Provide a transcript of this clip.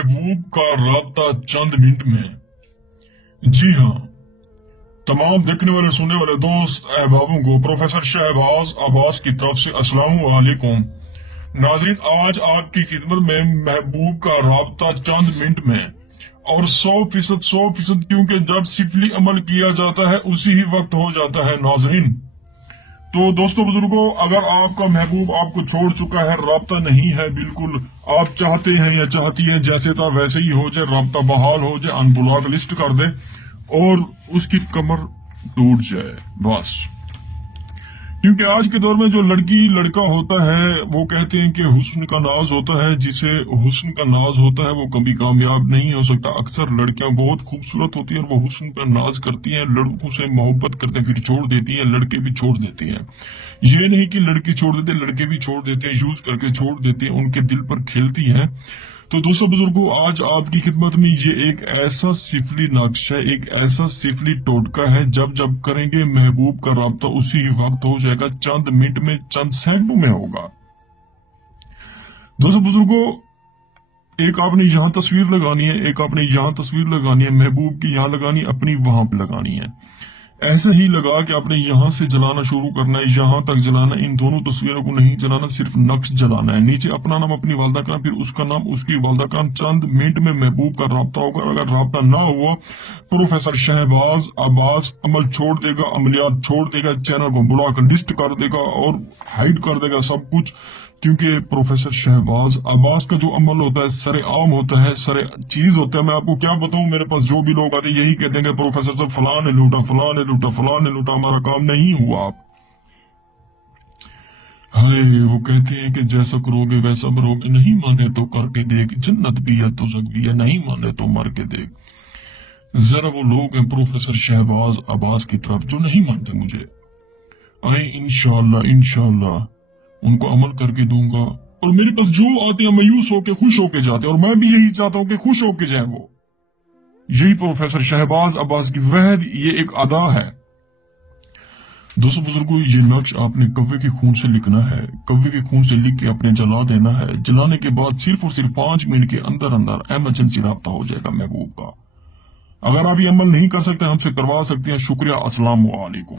महबूब का राब्ता चंद मिनट में। जी हाँ, तमाम देखने वाले सुनने वाले दोस्त अहबाबों को प्रोफेसर शहबाज अब्बास की तरफ से अस्सलाम वालेकुम। नाज़रीन, आज आपकी खिदमत में महबूब का राब्ता चंद मिनट में और 100% क्योंकि जब सिफली अमल किया जाता है उसी ही वक्त हो जाता है। नाज़रीन, तो दोस्तों बुजुर्गों, अगर आपका महबूब आपको छोड़ चुका है, राब्ता नहीं है, बिल्कुल आप चाहते हैं या चाहती हैं जैसे था वैसे ही हो जाए, राब्ता बहाल हो जाए, अनब्लॉक लिस्ट कर दे और उसकी कमर टूट जाए बस। क्योंकि आज के दौर में जो लड़की लड़का होता है वो कहते हैं कि हुस्न का नाज होता है, जिसे हुस्न का नाज होता है वो कभी कामयाब नहीं हो सकता। अक्सर लड़कियां बहुत खूबसूरत होती हैं और वो हुस्न पर नाज करती हैं, लड़कों से मोहब्बत करते हैं, फिर छोड़ देती हैं, लड़के भी छोड़ देते हैं। ये नहीं कि लड़की छोड़ देते, लड़के भी छोड़ देते हैं, यूज करके छोड़ देते हैं, उनके दिल पर खेलती हैं। तो दोस्तों बुजुर्गों, आज आपकी खिदमत में ये एक ऐसा सिफली नक्श है, एक ऐसा सिफली टोटका है, जब जब करेंगे महबूब का राब्ता उसी ही वक्त हो जाएगा, चंद मिनट में, चंद सेकंडों में होगा। दोस्तों बुजुर्गों, एक आपने यहां तस्वीर लगानी है, एक आपने यहां तस्वीर लगानी है, महबूब की यहां लगानी, अपनी वहां पे लगानी है। ऐसे ही लगा कि आपने यहां से जलाना शुरू करना है, यहां तक जलाना है। इन दोनों तस्वीरों को नहीं जलाना, सिर्फ नक्श जलाना है। नीचे अपना नाम, अपनी वालदा का नाम, फिर उसका नाम, उसकी वालदा का नाम। चंद मिनट में महबूब का राब्ता होगा। अगर राब्ता ना हुआ, प्रोफेसर शहबाज अब्बास अमल छोड़ देगा, अमलियात छोड़ देगा, चैनल को बुलाकर लिस्ट कर देगा और हाइड कर देगा सब कुछ। क्योंकि प्रोफेसर शहबाज अब्बास का जो अमल होता है सरे आम होता है, सरे चीज होता है। मैं आपको क्या बताऊं, मेरे पास जो भी लोग आते हैं यही कहते हैं कि प्रोफेसर साहब फलां ने लूटा, फलां ने लूटा, फलां ने लूटा, हमारा काम नहीं हुआ। आप हाय, वो कहते हैं कि जैसा करोगे वैसा मरोगे, नहीं माने तो करके देख, जन्नत भी है तुज़क भी है, नहीं माने तो मर के देख। जरा वो लोग हैं प्रोफेसर शहबाज अब्बास की तरफ जो नहीं मानते मुझे, आए इंशाअल्लाह उनको अमल करके दूंगा। और मेरे पास जो आते हैं मायूस होके खुश होके जाते हैं, और मैं भी यही चाहता हूं कि खुश होके जाए वो। यही प्रोफेसर शहबाज अब्बास की वहद, ये एक अदा है। दोस्तों बुजुर्गों, ये नक्श आपने कव्वे के खून से लिखना है, कव्वे के खून से लिख के अपने जला देना है। जलाने के बाद सिर्फ और सिर्फ 5 मिनट के अंदर अंदर इमरजेंसी राब्ता हो जाएगा महबूब का। अगर आप ये अमल नहीं कर सकते, हमसे करवा सकते हैं। शुक्रिया, अस्सलाम वालेकुम।